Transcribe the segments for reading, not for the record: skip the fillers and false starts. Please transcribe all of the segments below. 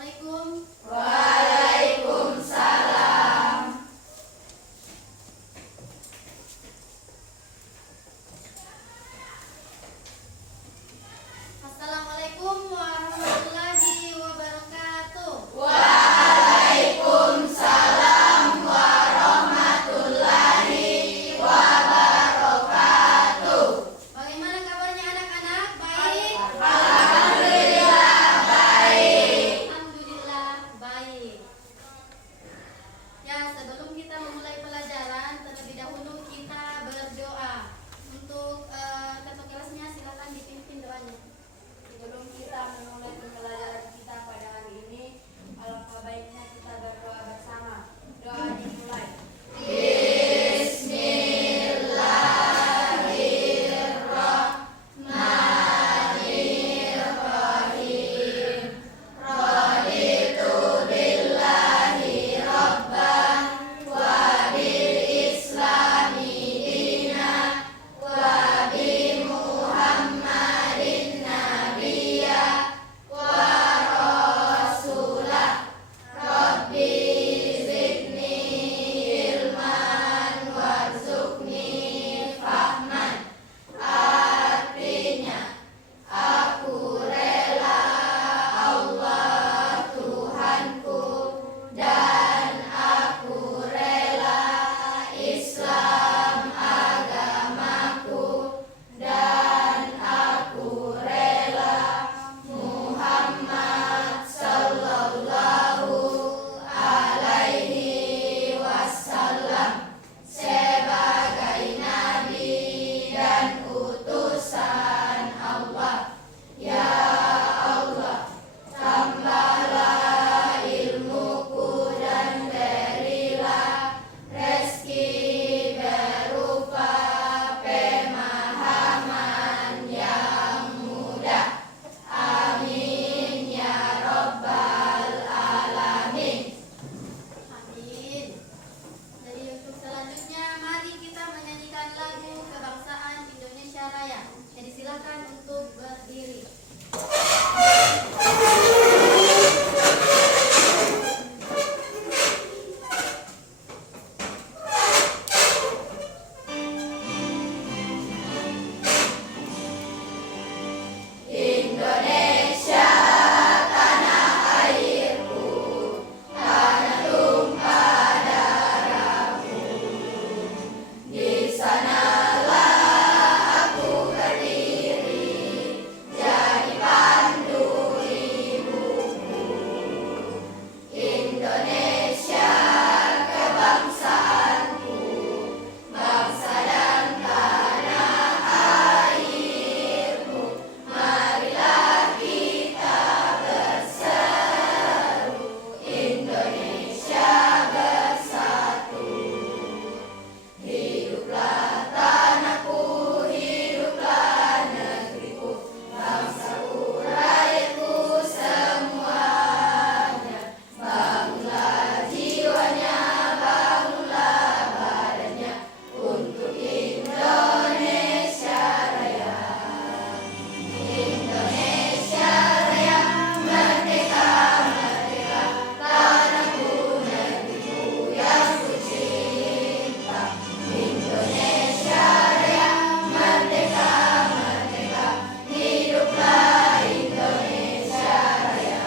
Assalamualaikum. Waalaikumsalam. Assalamualaikum warahmatullahi wabarakatuh. Waalaikumsalam warahmatullahi wabarakatuh. Bagaimana kabarnya anak-anak? Baik? Alhamdulillah baik. Alhamdulillah baik. Ya, sebelum kita memulai pelajaran, terlebih dahulu kita berdoa. Untuk ketua kelasnya silakan dipimpin doanya. Sebelum kita memulai pembelajaran kita pada hari ini, alangkah baiknya kita berdoa bersama. Doa dimulai. Bismillahirrahmanirrahim. Raditu billahi rabban wa bil islami dinan wa bi Muhammadin nabiyya wa rasulah. Rabbi zidni ilman warzuqni fahman. Artinya, aku rela Allah Tuhanku, dan aku rela Islam agamaku, dan aku rela Muhammad sallallahu alaihi wasallam sebagai nabi dan utusan Allah. Ya Allah, tambahlah ilmuku dan berilah rezeki berupa pemahaman yang mudah. Amin ya rabbal alamin. Amin. Jadi untuk selanjutnya, mari kita menyanyikan lagu kebangsaan Indonesia Raya. Jadi silakan untuk berdiri. Indonesia tanah airku, tanah tumpah darahku. Di sanalah aku berdiri, jadi pandu ibuku. Indonesia kebangsaanku, bangsa dan tanah airku. Marilah kita berseru, Indonesia bersatu. Hiduplah tanahku, hiduplah negeriku, bangsaku, rakyatku semuanya. Bangunlah jiwanya, bangunlah badannya, untuk Indonesia Raya. Indonesia Raya, merdeka, merdeka, tanahku, negeriku yang ku cinta. Indonesia Raya, merdeka, merdeka, hiduplah Indonesia Raya.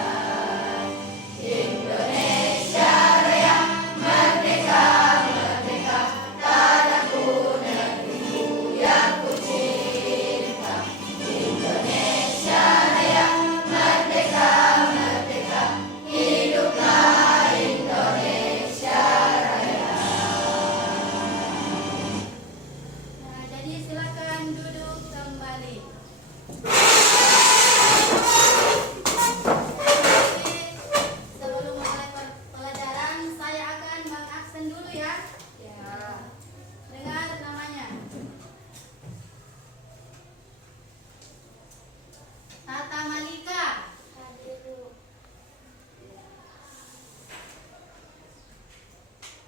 Indonesia Raya, merdeka, merdeka, tanahku, negeriku yang ku cinta. Indonesia Raya, merdeka, merdeka, hiduplah Indonesia Raya. Nah, jadi silakan duduk kembali. Oke, sebelum mulai pelajaran, saya akan mengaksen dulu ya. Dengar namanya. Tata Malika,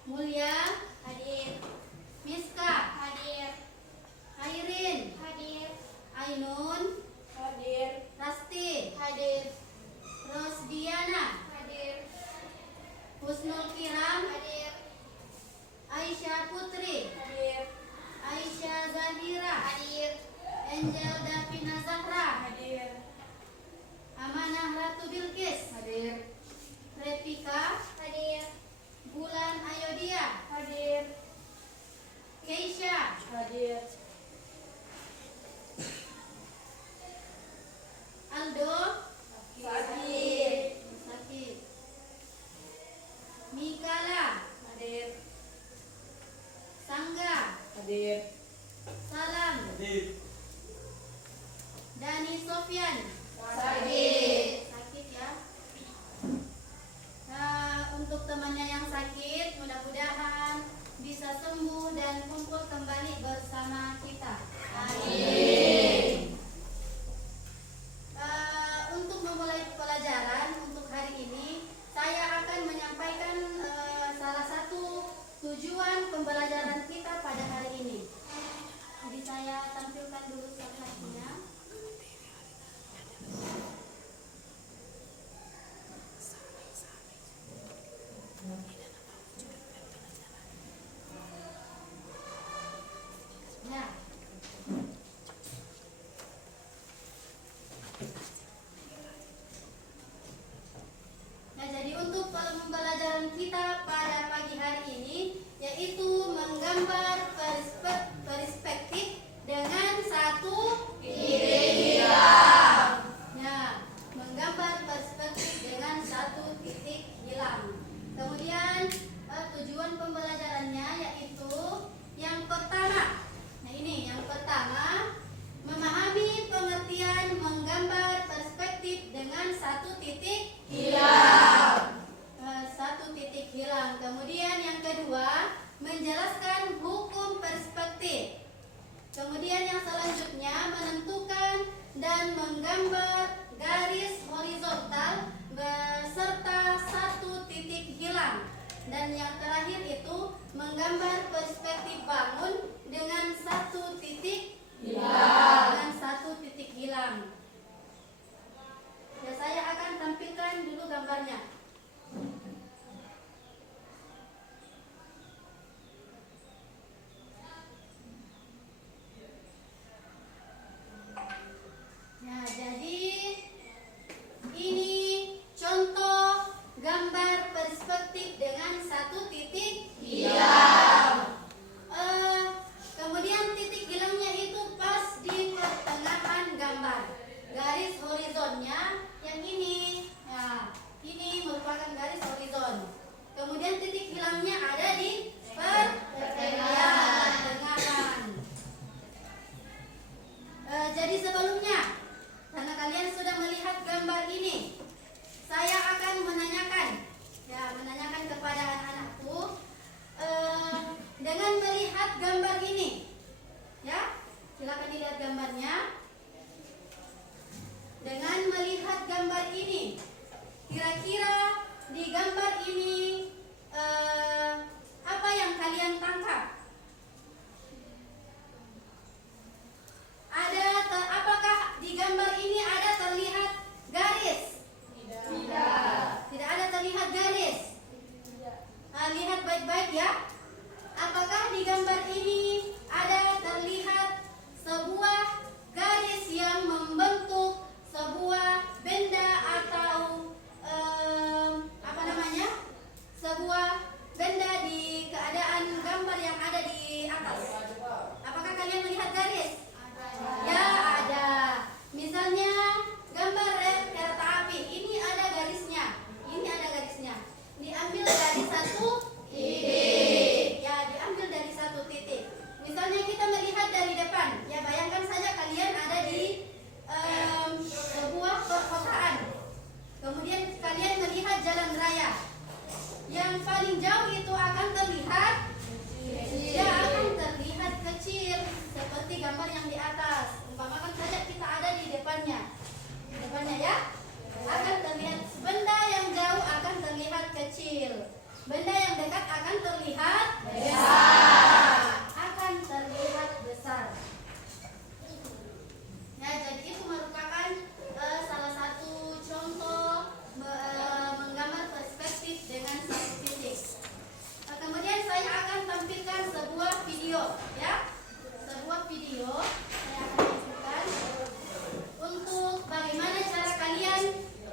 Mulia, hadir. Miska, hadir. Airin, hadir. Ainun, Hadir. Rasti, hadir. Rosdiana, Nah, jadi untuk pembelajaran kita pada pagi hari ini yaitu menggambar perspektif dengan satu titik hilang. Nah, menggambar perspektif dengan satu titik hilang. Kemudian tujuan pembelajarannya yaitu yang pertama. Nah, ini yang pertama, memahami pengertian menggambar perspektif dengan satu titik Hilang. Satu titik hilang. Kemudian yang kedua, menjelaskan hukum perspektif. Kemudian yang selanjutnya, menentukan dan menggambar garis horizontal beserta satu titik hilang. Dan yang terakhir itu menggambar perspektif bangun dengan satu titik Hilang. Dengan satu titik hilang. Ya, saya akan tampilkan dulu gambarnya. Nah, jadi ini contoh gambar perspektif dengan satu titik Hilang. Kemudian titik hilangnya itu pas di pertengahan gambar. Garis horizonnya yang ini. Nah, ini merupakan garis horizon. Kemudian titik hilangnya ada di pertengahan. Jadi sebelumnya, karena kalian sudah melihat gambar ini, saya akan menanyakan kepada anak-anakku dengan melihat gambar ini. Ya, silakan dilihat gambarnya. Dengan melihat gambar ini, kira-kira di gambar ini apa yang kalian tangkap? Apakah di gambar ini ada terlihat garis? Tidak ada terlihat garis. Lihat baik-baik ya. Apakah di gambar ini ada terlihat sebuah garis yang membentuk sebuah benda atau sebuah benda di keadaan gambar yang ada di atas? Apakah kalian melihat garis? Ya, ada. Misalnya gambar rel kereta api, ini ada garisnya. Ini ada garisnya. Diambil dari satu titik. Ya, diambil dari satu titik. Misalnya kita melihat dari depan. Ya, bayangkan saja kalian ada di sebuah perkotaan. Kemudian kalian melihat jalan raya. Yang paling jauh itu akan terlihat akan terlihat kecil seperti gambar yang di atas. Umpamakan saja kita ada di depannya ya, akan terlihat benda yang jauh akan terlihat kecil, benda yang dekat akan terlihat besar. Ya, jadi itu merupakan salah satu contoh menggambar perspektif dengan satu titik. Kemudian saya akan tampilkan sebuah video, ya. Sebuah video saya akan tunjukkan untuk bagaimana cara kalian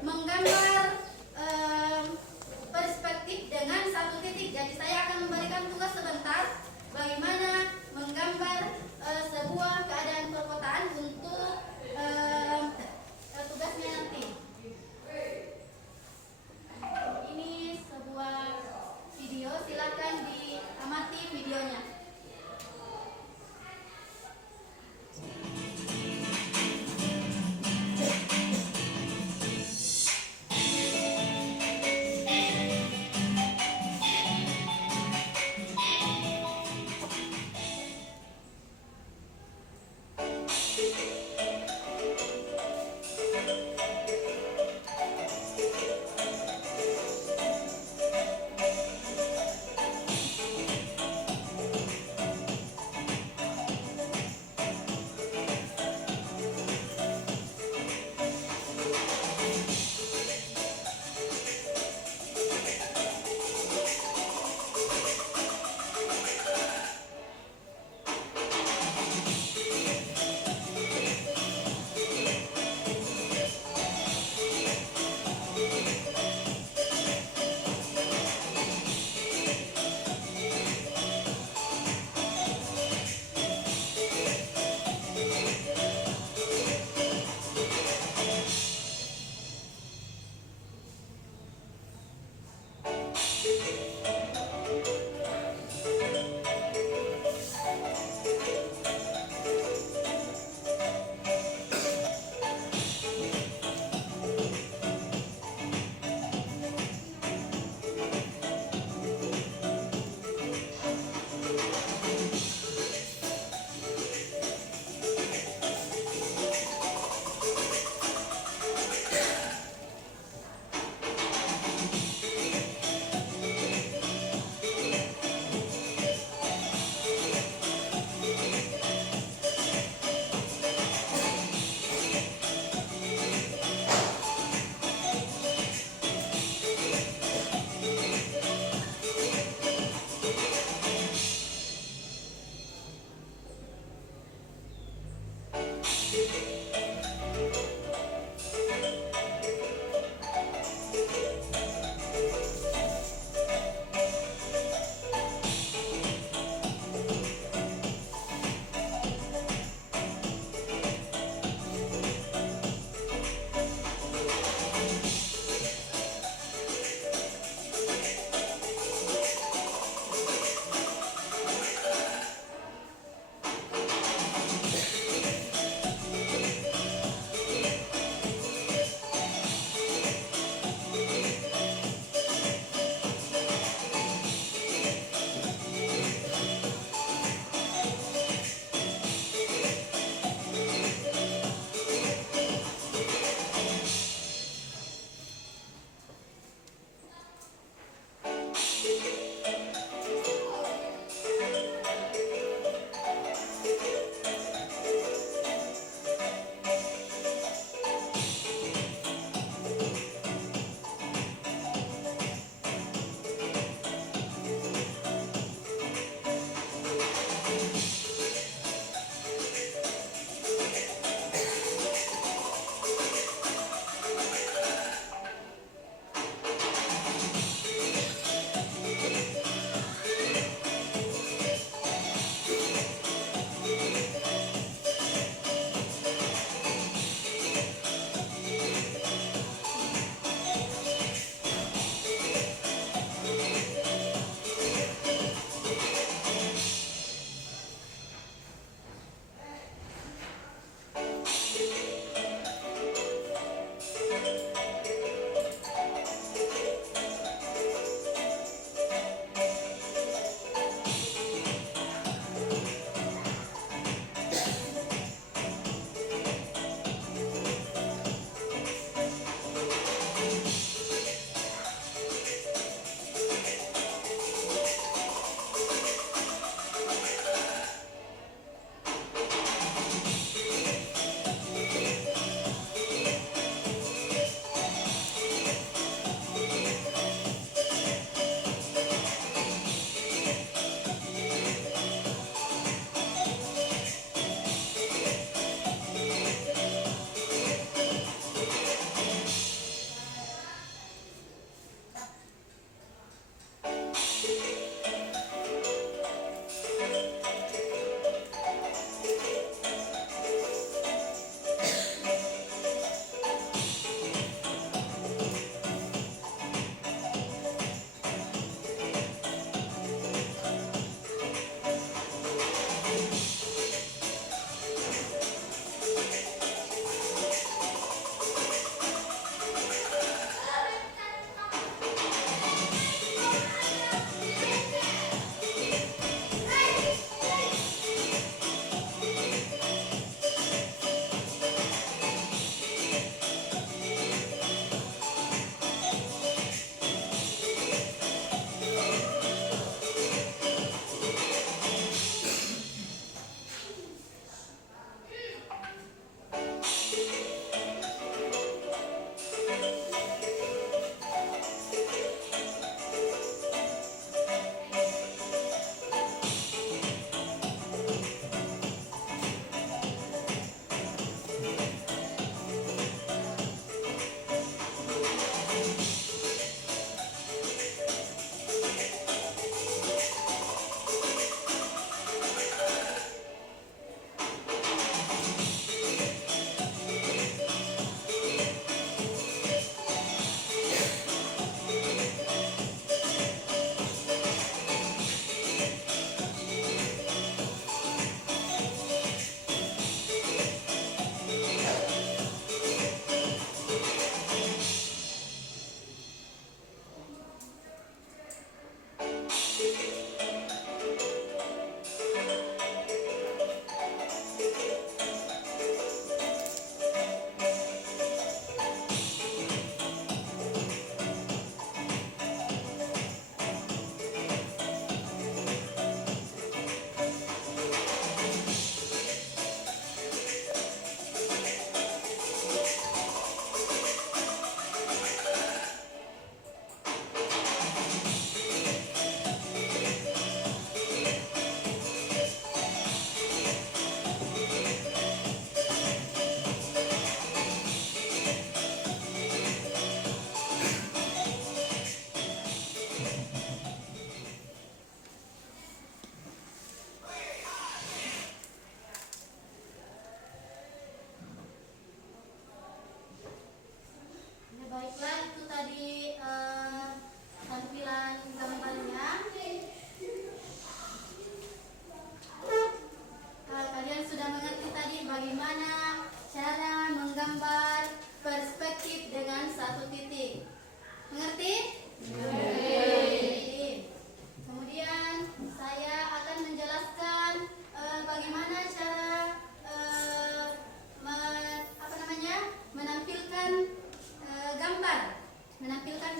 menggambar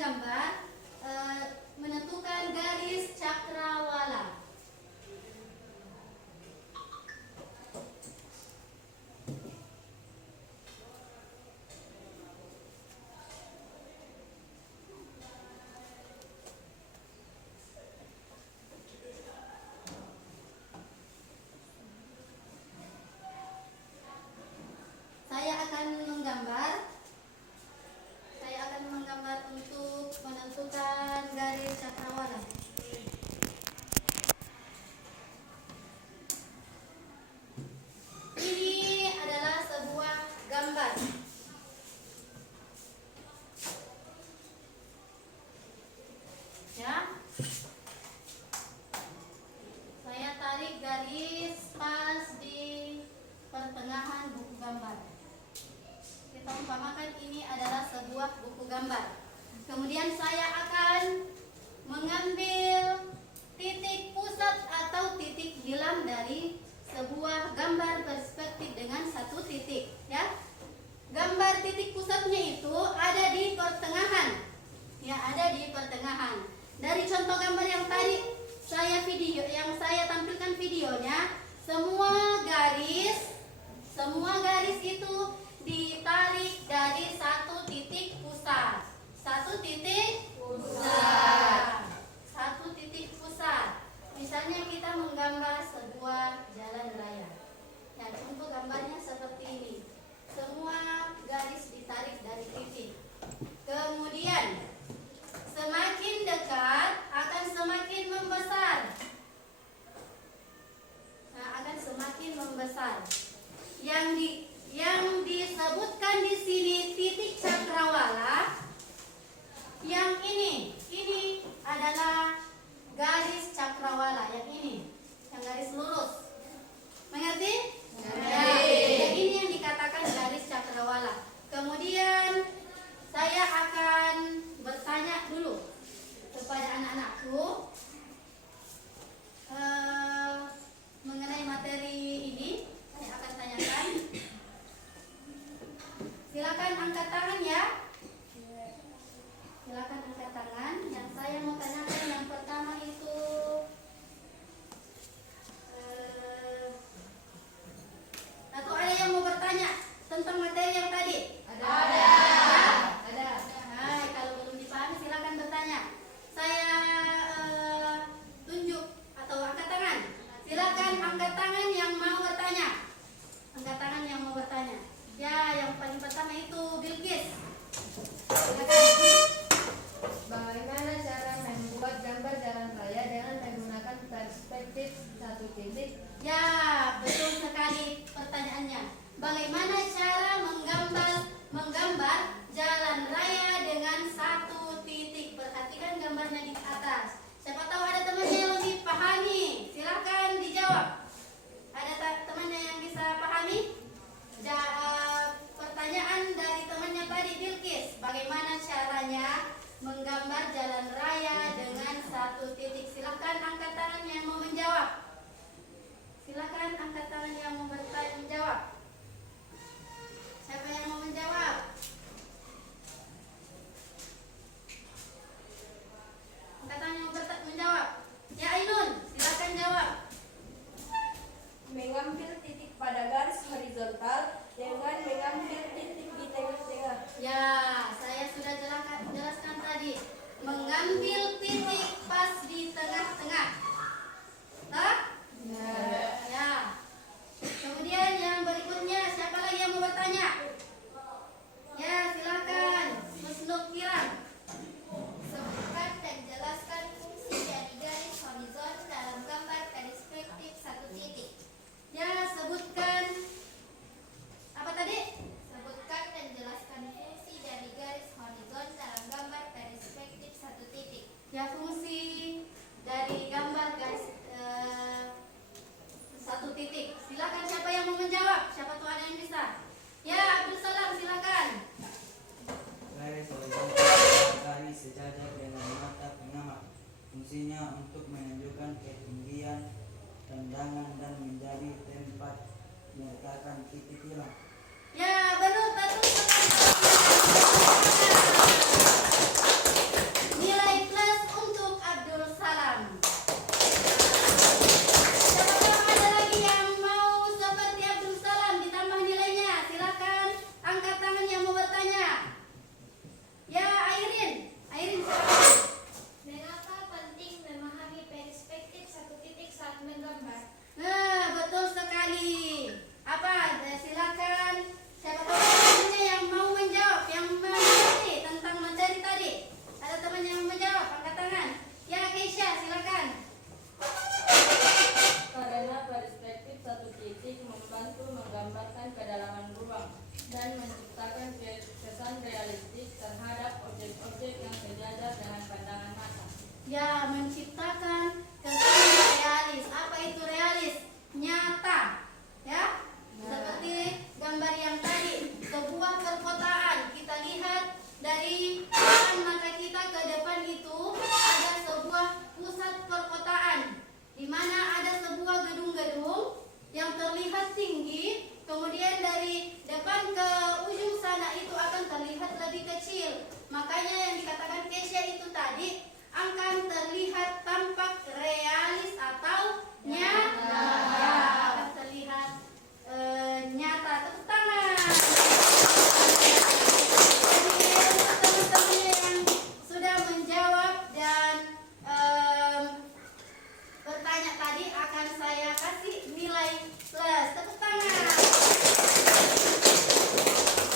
gambar menentukan garis cakrawala. Saya akan menggambar untuk menentukan garis cakrawala. Ini adalah sebuah gambar. Ya. Saya tarik garis pas di pertengahan buku gambar. Kita umpamakan ini adalah sebuah buku gambar. Kemudian saya akan mengambil titik pusat atau titik hilang dari sebuah gambar perspektif dengan satu titik, ya. Gambar titik pusatnya itu ada di pertengahan. Ya, ada di pertengahan. Dari contoh gambar yang tadi yang saya tampilkan videonya, semua garis itu ditarik dari satu titik pusat. Satu titik pusat. Misalnya kita menggambar sebuah jalan raya. Ya, contoh gambarnya seperti ini. Semua garis ditarik dari titik. Kemudian semakin dekat akan semakin membesar. Nah, akan semakin membesar. Yang disebutkan di sini titik cakrawala. Yang ini adalah garis cakrawala. Yang ini, yang garis lurus. Mengerti? Ya, yang ini yang dikatakan garis cakrawala. Kemudian saya akan bertanya dulu kepada anak-anakku mengenai materi ini. Saya akan tanyakan. Silakan angkat tangan ya. Silakan angkat tangan. Yang saya mau tanyakan yang pertama itu atau ada yang mau bertanya tentang materi yang tadi? Ada. Nah, kalau belum dipahami silakan bertanya. Saya tunjuk atau angkat tangan. Silakan angkat tangan yang mau bertanya. Angkat tangan yang mau bertanya. Ya, yang paling pertama itu Bilqis. Silakan. Bagaimana cara membuat gambar jalan raya dengan menggunakan perspektif satu titik? Ya, betul sekali pertanyaannya. Bagaimana cara menggambar jalan raya dengan satu titik? Perhatikan gambarnya di atas. Siapa tahu ada temannya yang lebih pahami. Silakan dijawab. Ada temannya yang bisa pahami? Pertanyaan dari temannya tadi, Bilqis. Bagaimana caranya menggambar jalan raya dengan satu titik? Silakan angkat tangan yang mau menjawab. Silakan angkat tangan yang mau menjawab. Siapa yang mau menjawab? Angkat tangan yang mau menjawab. Ya, Ainun, silakan jawab. Mengambil titik pada garis horizontal dengan mengambil titik di tengah-tengah. Ya, saya sudah jelaskan tadi. Mengambil titik pas di tengah-tengah. Hah? Ya. Kemudian yang berikutnya, siapa lagi yang mau bertanya? Ya, silakan. Husnul Kiram. Sebutkan dan jelaskan fungsi dari garis horizon dalam gambar perspektif satu titik. Ya, sebutkan. Apa tadi? Sebutkan dan jelaskan fungsi dari garis horizon dalam gambar perspektif satu titik. Ya, fungsi dari gambar garis satu titik. Silakan siapa yang mau menjawab? Siapa tuh ada yang bisa? Ya, Abdul Salam, silakan. Garis horizontal adalah garis sejajar dengan mata pengamat. Fungsinya untuk menunjukkan ketinggian tendangan dan menjadi tempat meletakkan titik hilang. Ya, betul sekali. ya menciptakan kesan realis. Apa itu realis? Nyata, ya. Seperti gambar yang tadi, sebuah perkotaan. Kita lihat dari depan mata kita ke depan itu ada sebuah pusat perkotaan, di mana ada sebuah gedung-gedung yang terlihat tinggi. Kemudian dari depan ke ujung sana itu akan terlihat lebih kecil. Makanya yang dikatakan Kesha itu tadi akan terlihat tampak realis atau nyata. Akan terlihat nyata. Tepuk tangan. Jadi untuk teman-teman yang sudah menjawab dan bertanya tadi akan saya kasih nilai plus. Tepuk tangan.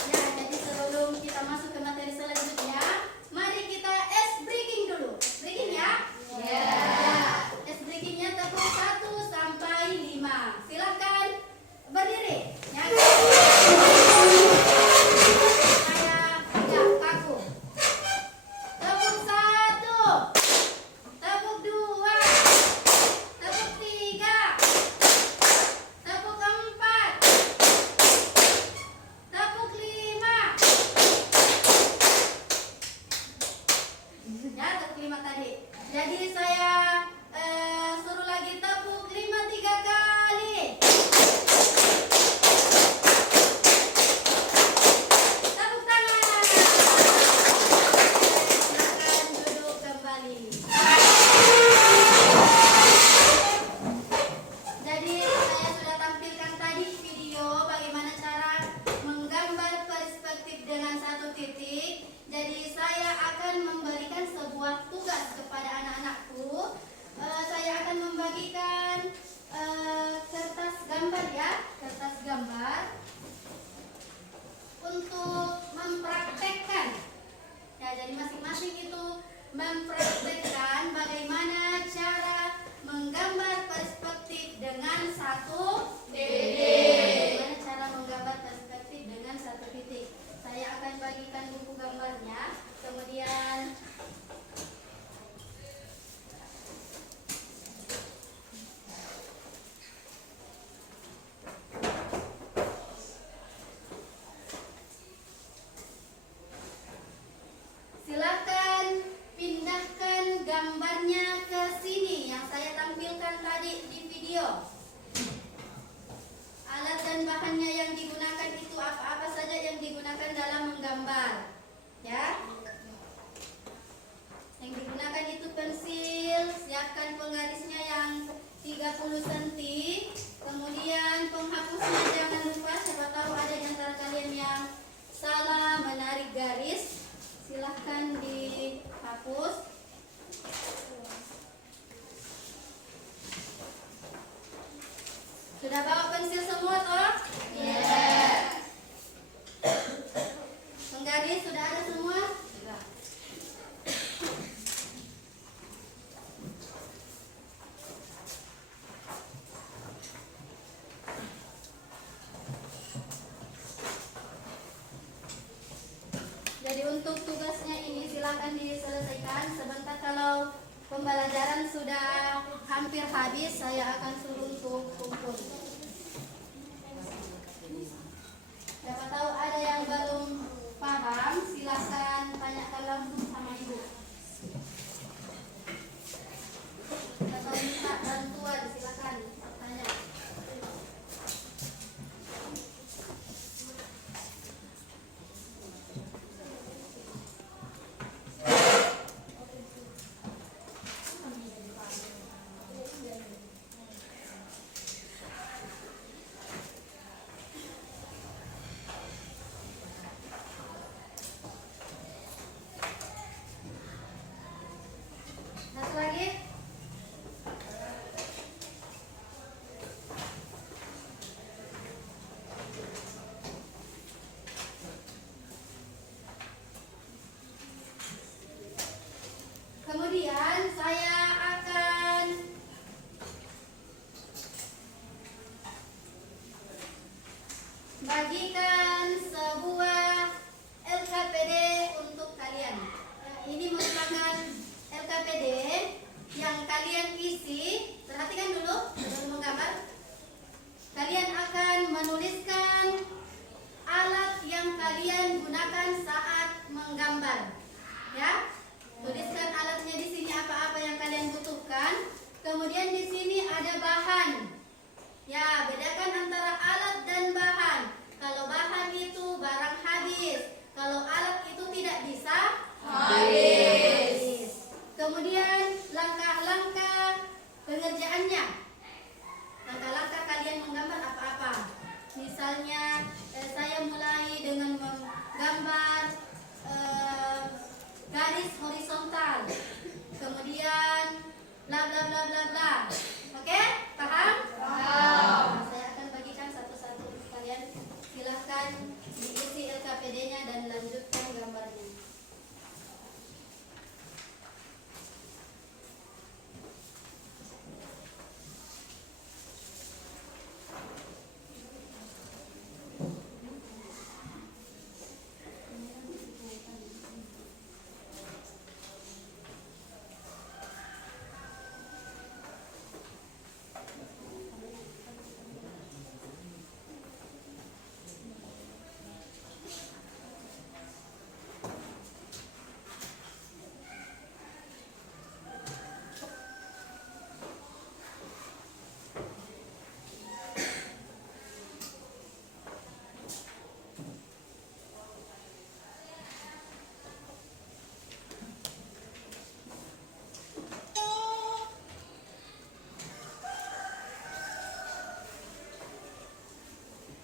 Ya, jadi sebelum kita masuk ke materi selanjutnya, mari kita ice breaking dulu. Ice breaking ya? Ya. Ice breakingnya tepuk 1 sampai 5. Silakan berdiri. Ya. Saya nggak kaku. Tepuk 1. Tepuk 2. Tepuk 3. Tepuk 4. Tepuk 5. Ya, tepuk 5 tadi. Jadi saya suruh lagi tepuk 5 3 kali. Tepuk tangan. Silakan duduk kembali. Jadi saya sudah tampilkan tadi video bagaimana cara menggambar perspektif dengan satu titik. Jadi saya akan memberikan sebuah tugas kepada anak-anakku. Saya akan membagikan kertas gambar ya, kertas gambar untuk mempraktekkan. Ya, jadi masing-masing itu mempraktekkan bagaimana cara menggambar perspektif dengan satu titik. Bagaimana cara menggambar perspektif dengan satu titik. Saya akan bagikan buku gambarnya. Kemudian silakan pindahkan gambarnya ke sini yang saya tampilkan tadi di video. Alat dan bahannya yang digunakan itu apa-apa saja yang digunakan dalam menggambar. Ya. Yang digunakan itu pensil, siapkan penggarisnya yang 30 cm. Kemudian penghapusnya jangan lupa, siapa tahu ada di antara kalian yang salah menarik garis. Silahkan dihapus. Sudah bawa pensil semua toh? Iya. Penggaris sudah ada semua? Sudah. Jadi untuk tugasnya ini silakan diselesaikan sebentar. Kalau pembelajaran sudah hampir habis, saya akan suruh untuk kumpul. Siapa tahu ada yang belum paham, silakan tanyakan langsung sama ibu. Atau minta bantuan, silakan tanya. Satu lagi. Kemudian saya akan bagikan sebuah LKPD untuk kalian. Ini merupakan LKPD yang kalian isi, perhatikan dulu sebelum menggambar. Kalian akan menuliskan alat yang kalian gunakan saat menggambar. Ya, tuliskan alatnya di sini apa-apa yang kalian butuhkan. Kemudian di sini ada bahan. Ya, bedakan antara alat dan bahan. Kalau bahan itu barang habis, kalau alat itu tidak bisa habis. Kemudian langkah-langkah pengerjaannya. Langkah-langkah kalian menggambar apa-apa. Misalnya saya mulai dengan menggambar garis horizontal. Kemudian bla bla bla bla bla. Oke? Paham? Paham. Saya akan bagikan satu-satu. Kalian silahkan diisi LKPD-nya dan lanjutkan gambarnya.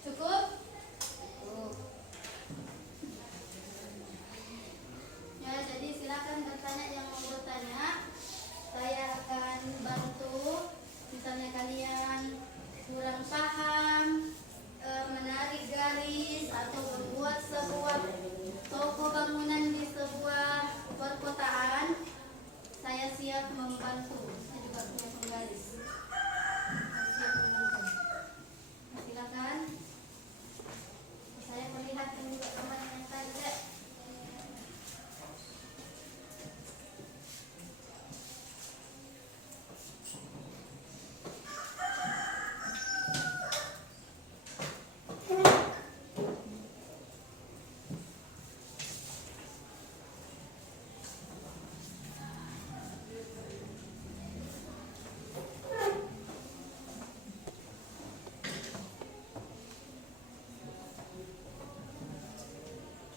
Cukup? Ya, jadi silakan bertanya yang mau bertanya. Saya akan bantu. Misalnya kalian kurang paham menarik garis atau membuat sebuah toko bangunan di sebuah perkotaan, saya siap membantu. Saya juga punya penggaris. Siap membantu. Silakan. Saya melihatkan juga gambar yang tadi.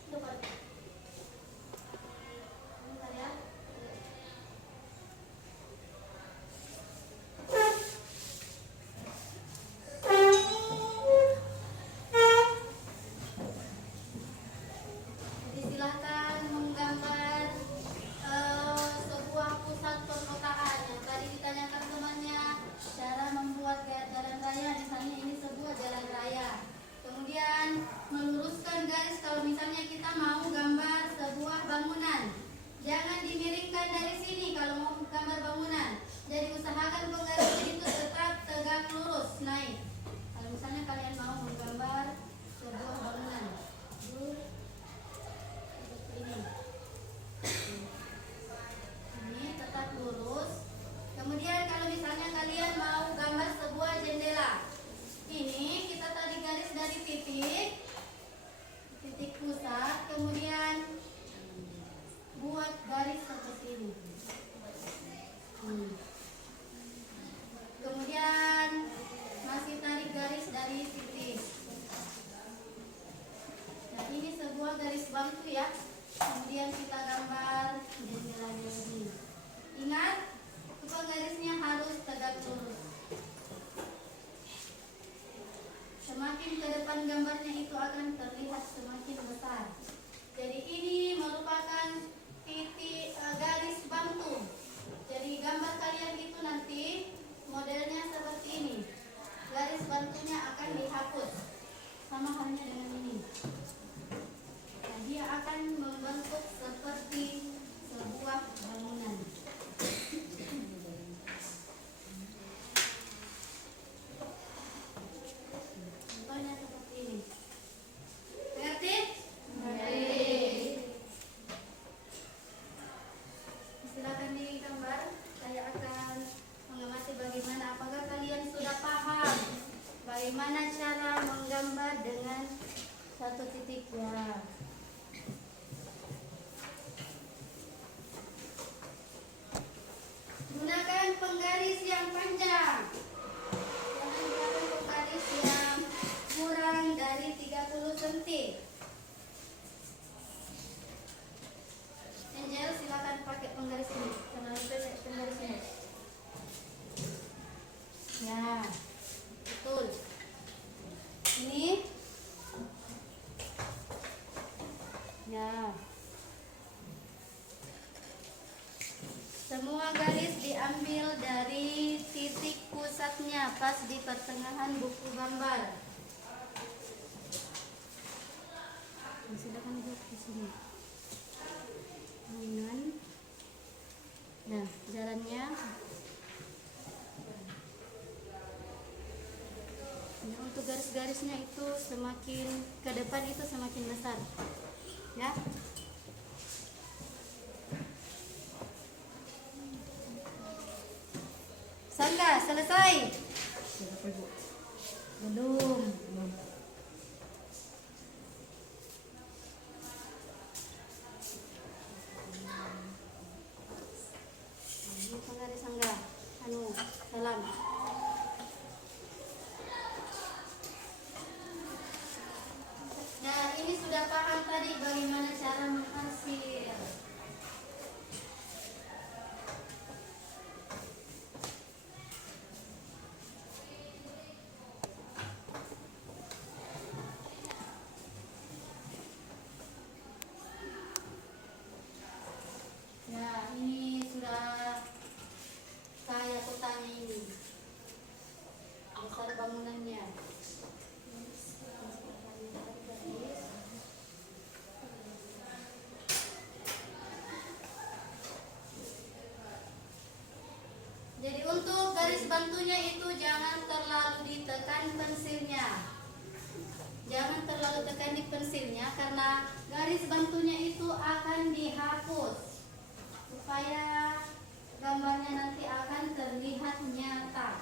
Bentar ya. Jadi silahkan menggambar sebuah pusat perkotaan yang tadi ditanyakan temannya, cara membuat jalan raya. Misalnya ini sebuah jalan raya. Kemudian meluruskan garis kalau misalnya kita mau gambar sebuah bangunan. Jangan dimiringkan dari sini kalau mau gambar bangunan. Jadi usahakan penggarisnya itu tetap tegak lurus naik. Kalau misalnya kalian mau menggambar sebuah bangunan, ini tetap lurus. Kemudian kalau misalnya kalian mau gambar sebuah jendela, ini kita tarik garis dari titik pusat, kemudian buat garis seperti ini. Kemudian masih tarik garis dari titik. Nah, ini sebuah garis bantu ya. Kemudian kita gambar jendelanya ini. Ingat, garisnya harus tegak lurus. Semakin ke depan gambarnya itu akan terlihat semakin besar. Jadi ini merupakan titik garis bantu. Jadi gambar kalian itu nanti modelnya seperti ini. Garis bantunya akan dihapus. Sama halnya dengan ini. Nah, dia akan membentuk seperti sebuah bangunan. Contohnya seperti ini. Mengerti? Silakan digambar. Saya akan evaluasi bagaimana, apakah kalian sudah paham bagaimana cara menggambar dengan satu titik ya. Gunakan penggaris yang panjang. Jangan gunakan penggaris yang kurang dari 30 cm. Angel, silakan pakai penggaris ini. Terlalu pendek penggaris ini. Ya, betul. Ini. Ya. Semua garis diambil dari titik pusatnya pas di pertengahan buku gambar. Silakan duduk di sini. Mainan. Nah, jalannya. Nah, untuk garis-garisnya itu semakin ke depan itu semakin besar. Ya. Sangga, selesai? Belum. Ini penggaris Sangga. Salam. Nah, ini sudah paham tadi bagaimana cara menghasil. Ya, ini sudah saya kotanya ini. Dasar bangunannya. Jadi untuk garis bantunya itu jangan terlalu ditekan pensilnya. Jangan terlalu tekan di pensilnya karena garis bantunya itu akan dihapus supaya gambarnya nanti akan terlihat nyata.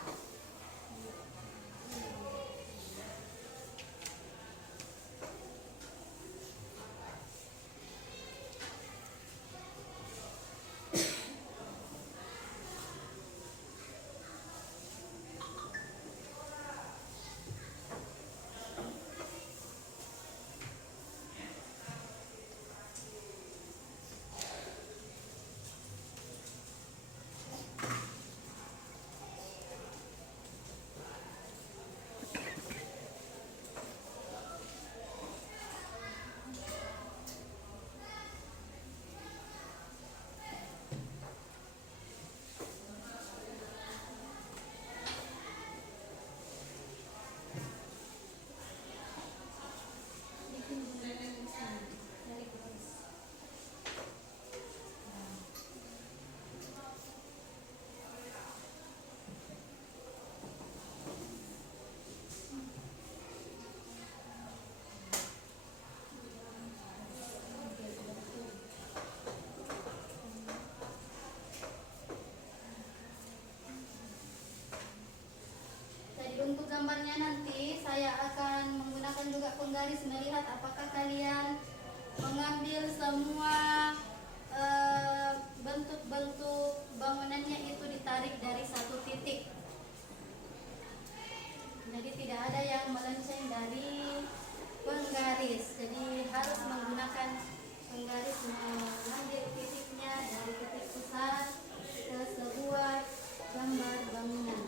Untuk gambarnya nanti saya akan menggunakan juga penggaris melihat apakah kalian mengambil semua bentuk-bentuk bangunannya itu ditarik dari satu titik. Jadi tidak ada yang melenceng dari penggaris. Jadi harus menggunakan penggaris mengambil titiknya dari titik pusat ke sebuah gambar bangunan.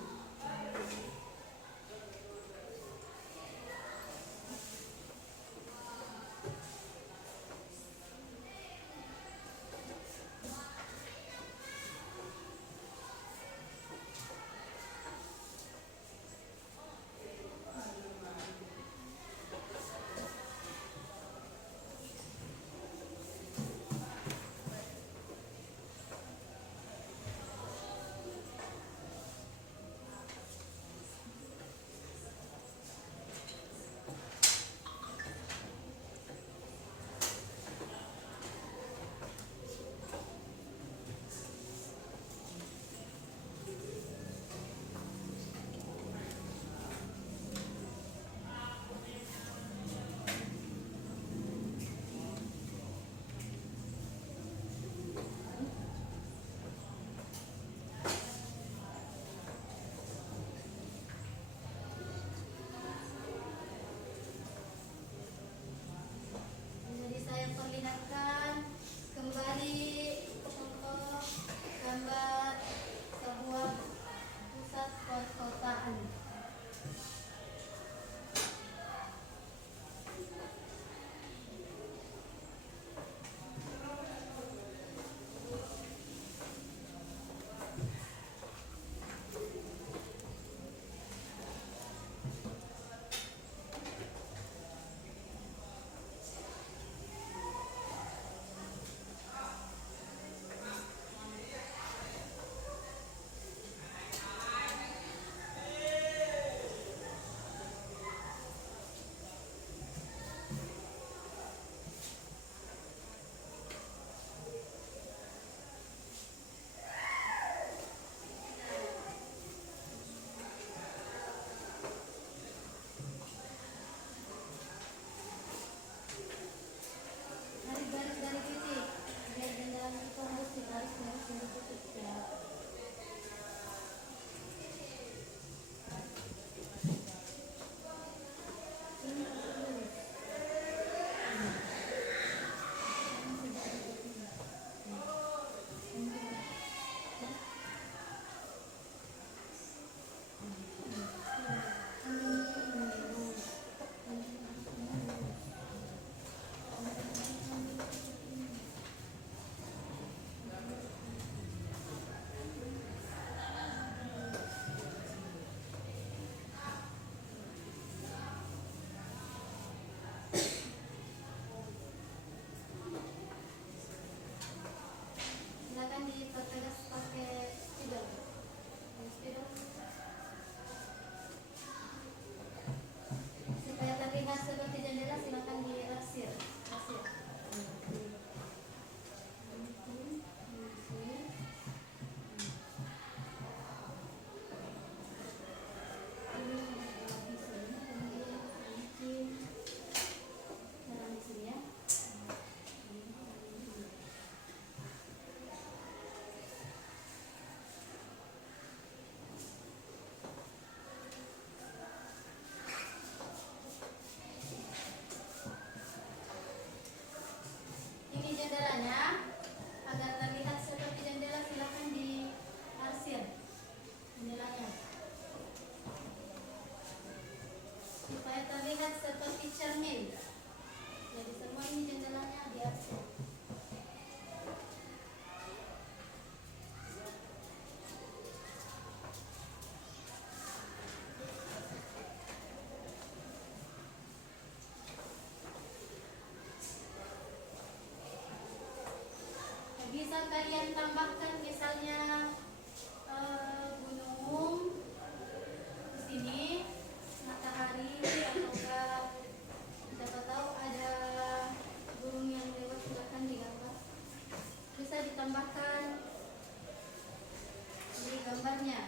Bisa kalian tambahkan misalnya gunung di sini, matahari, ataukah siapa tahu ada burung yang lewat, silakan digambar. Bisa ditambahkan di gambarnya.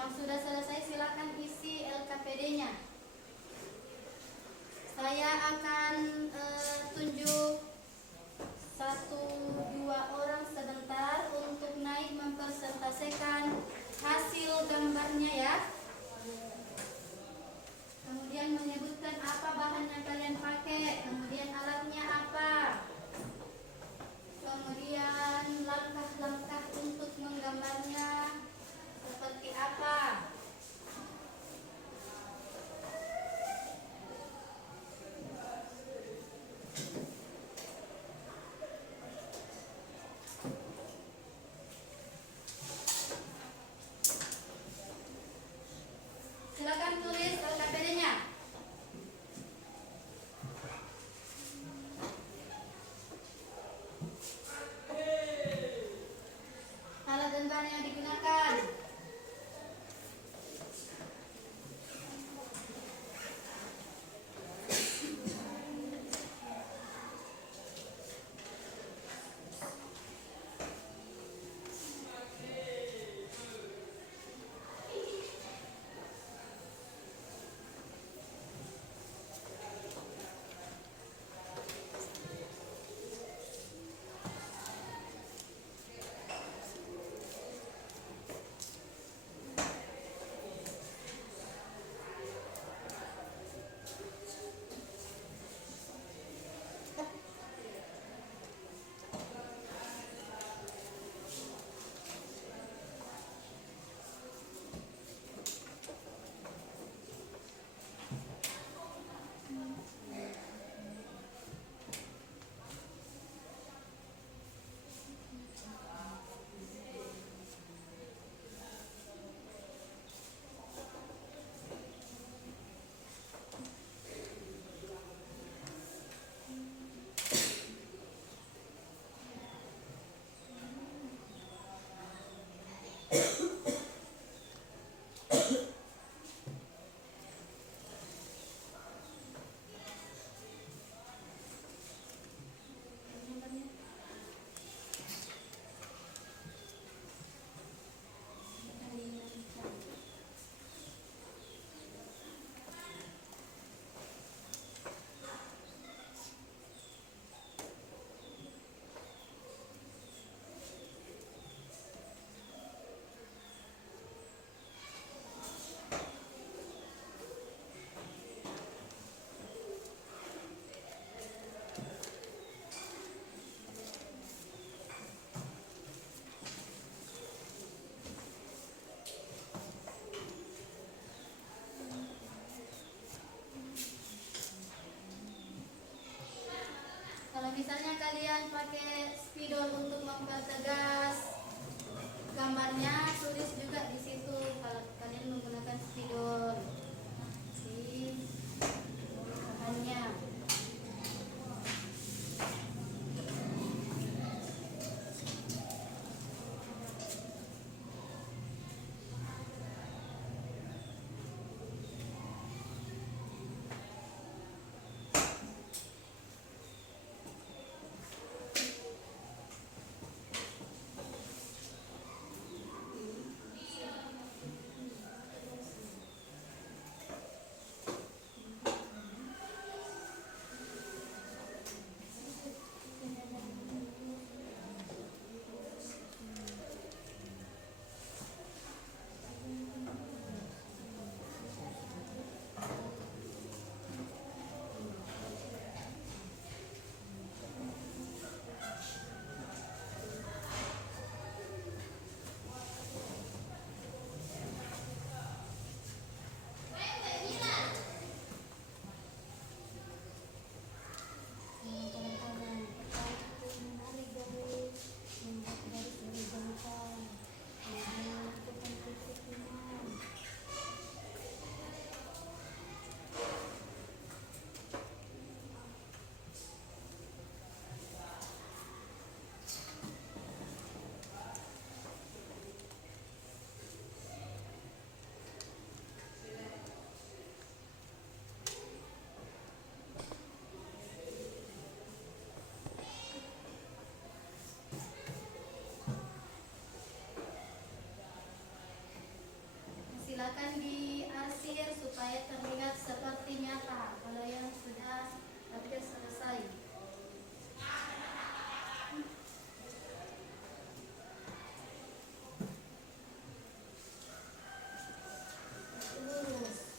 Yang sudah selesai silakan isi LKPD-nya. Saya akan tunjuk 1-2 orang sebentar untuk naik mempresentasikan hasil gambarnya ya. Kemudian menyebutkan apa bahan yang kalian pakai, kemudian alatnya apa, kemudian langkah-langkah untuk menggambarnya seperti apa. Silakan tulis LKPD-nya. Alat dan bahan yang digunakan. Kalau misalnya kalian pakai spidol untuk mempertegas gambarnya, tulis juga di situ kalau kalian menggunakan spidol di bahannya. akan diarsir supaya terlihat seperti nyata. Kalau yang sudah hampir selesai. Lurus.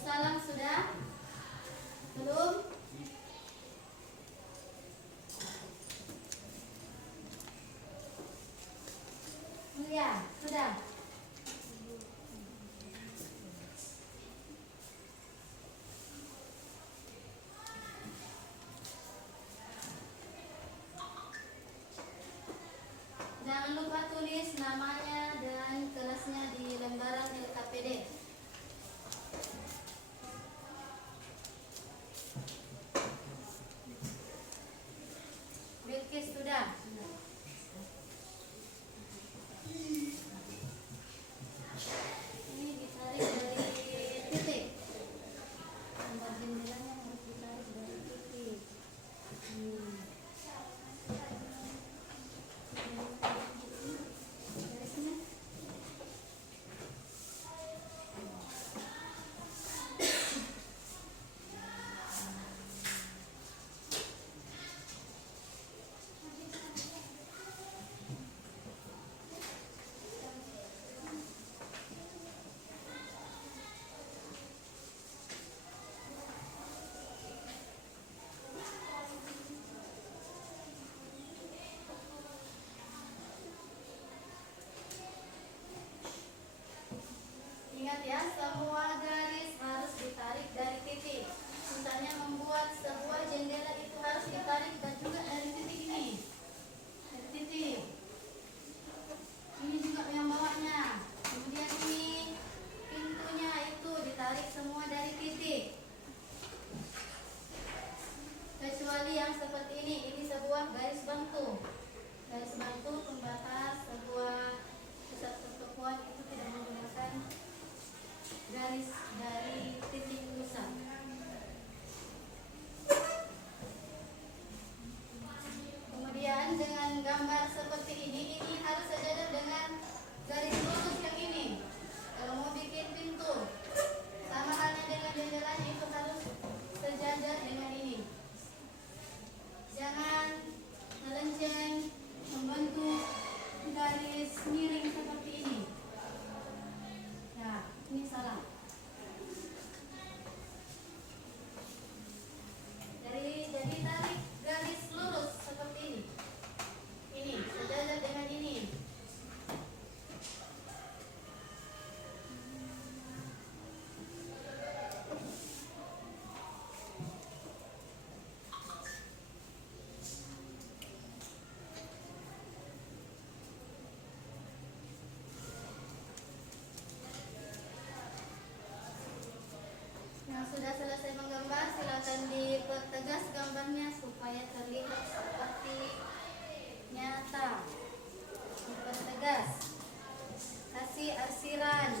Salam sudah? Belum? Ya, sudah. Jangan lupa tulis namanya dan kelasnya di lembaran LKPD. Bilkis sudah. Ini ditarik dari titik. Gambar jendelanya harus ditarik dari titik. Dari sini. seperti ini harus sejajar dengan garis lurus yang ini. Kalau mau bikin pintu, sama halnya dengan jendelanya itu harus sejajar dengan ini. Jangan melenceng membentuk garis miring seperti ini. Ya, ini salah. Jadi tarik garis lurus seperti ini. Ini sejajar dengan ini. Yang sudah selesai menggambar, silakan dipertegas gambarnya supaya terlihat seperti nyata. Dipertegas, kasih arsiran.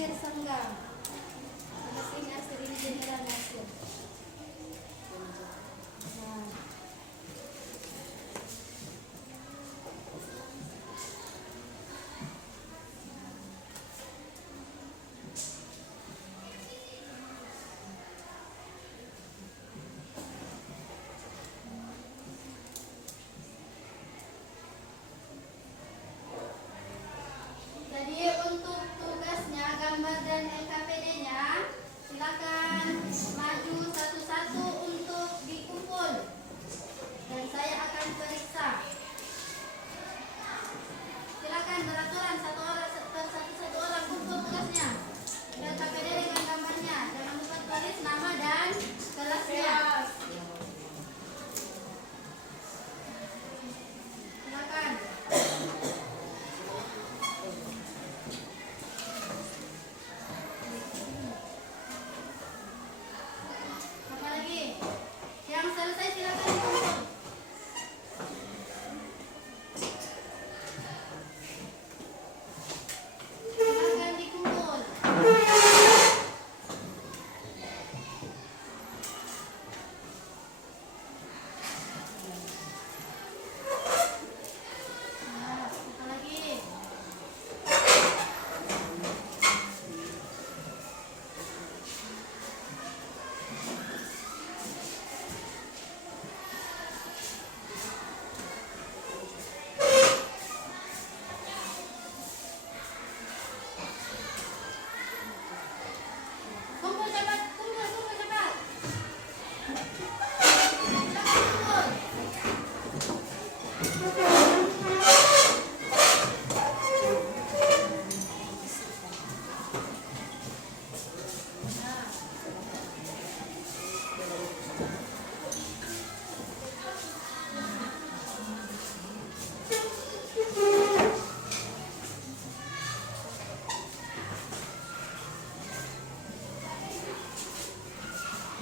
akhir senggang. Masing asir ini general nasir. Nah. Jadi untuk tugasnya gambar dan LKPD-nya silakan maju satu-satu untuk dikumpul dan saya akan periksa. Silakan beraturan satu orang kumpul tugasnya. LKPD dengan gambarnya. Jangan lupa tulis nama dan kelasnya. Silakan. Apa lagi? Yang selesai silakan dikumpul. Silakan dikumpul. Nah, apa lagi? Kumpul cepat, kumpul cepat. Silakan kumpul.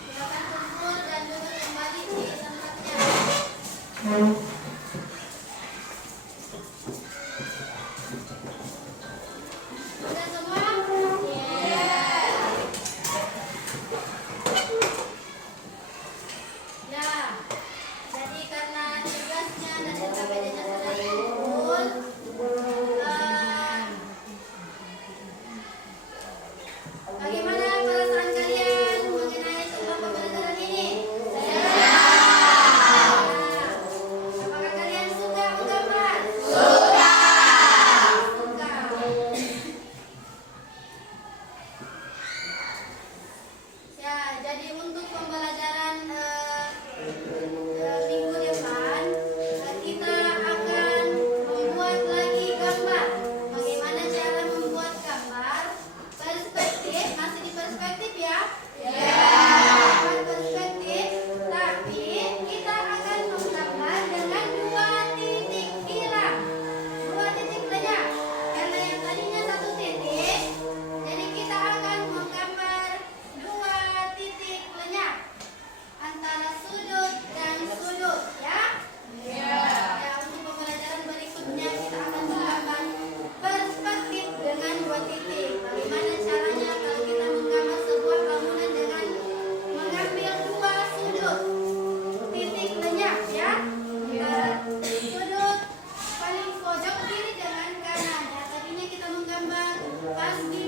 Silakan kumpul dan duduk kembali di tempatnya. Sudah semua? Ya. Jadi karena tugasnya dan LKPD-nya sudah dikumpul, bagaimana perasaan kalian mengenai sebuah pembelajaran ini? Apakah kalian suka menggambar? Suka. Ya, jadi untuk pembelajaran minggu depan kita akan membuat lagi gambar. Bagaimana cara membuat gambar? Perspektif, masih di perspektif ya? Gambar perspektif, tapi kita akan menggambar dengan 2 titik hilang, 2 titik lenyap. Karena yang tadinya 1 titik, jadi kita akan menggambar 2 titik lenyap antara sudut dan sudut ya. Ya, untuk pembelajaran berikutnya kita akan menggambar perspektif dengan 2 titik. Bagaimana caranya kalau kita menggambar sebuah bangunan dengan mengambil 2 sudut titik lenyap ya. Sudut paling pojok kiri dengan kanan. Ya, tadinya kita menggambar pas di